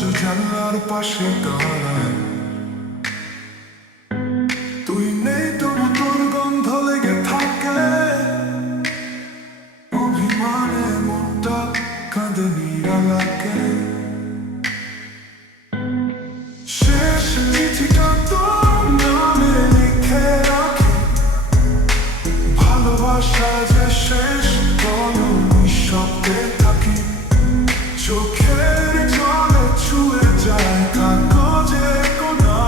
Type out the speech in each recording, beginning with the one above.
আজও জানলার পাশে দাঁড়ায়। তুই নেই তবু তোর গন্ধ লেগে থাকে, অভিমানে মনটা কাঁদে নিরালাকে। শেষ চিঠিটা তোর নামে লিখে রাখি, ভালোবাসা যে শেষ বলো নিঃশব্দে থাকি। চোখের জলে ছুঁয়ে যায় কাগজে কোনা,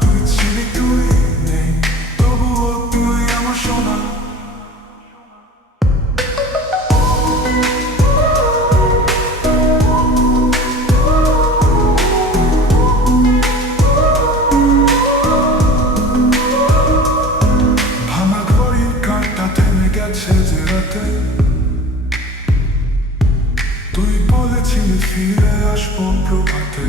তুই ছিলি তুই নেই তবুও তুই আমার সোনা। ভাঙা ঘড়ির কাঁটা থেমে গেছে যে রাতে, তুই বলেছিলি ফিরে আসবো প্রভাতে।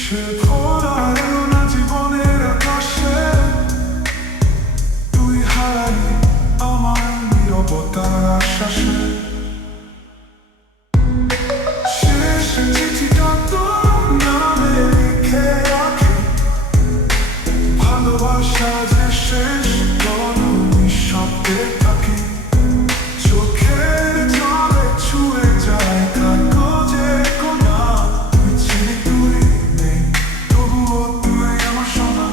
সে ভোর আর এলো না জীবনের আকাশে, তুই হারালি আমার নীরবতার আশ্বাসে। শেষ চিঠিটা তোর নামে লিখে রাখি, ভালোবাসা যে শেষ বলো নিঃশব্দে থাকি। চোখের জলে ছুঁয়ে যায় কাগজে কোনা, তুই ছিলি তুই নেই তবুও তুই আমার সোনা।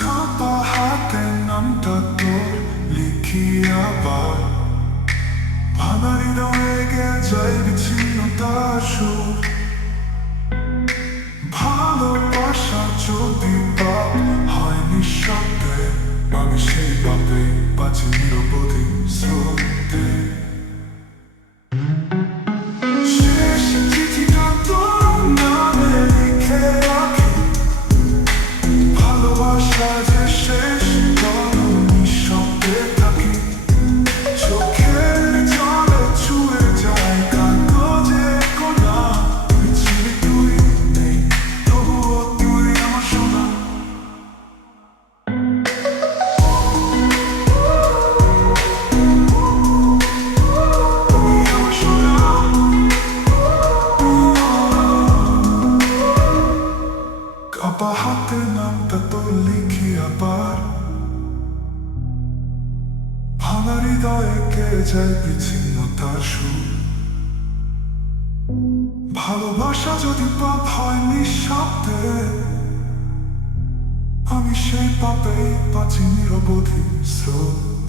কাঁপা হাতে নামটা তোর লিখি আবার, ভাঙা হৃদয়ে গে যায় বিচ্ছিন্নতার সুর। ভালোবাসা যদি পাপ হয় নিঃশব্দে, আমি সেই পাপে বাঁচি নিরবধি স্রোতে। শেষ চিঠিটা তোর নামে লিখে রাখি, ভালোবাসা যে শেষ বলো নিঃশব্দে থাকি। চোখের জলে ছুঁয়ে যায় কাগজে কোনা, তুই ছিলি তুই নেই তবুও তুই আমার সোনা। তুই আমার সোনা। কাঁপা হাতে নামটা তোর লিখি আবার, ভাঙা হৃদয়ে কে যায় বিচ্ছিন্নতার সুর। ভালোবাসা যদি পাপ হয় নিঃশব্দে, আমি সেই পাপে বাঁচি নিরবধি স্রোত।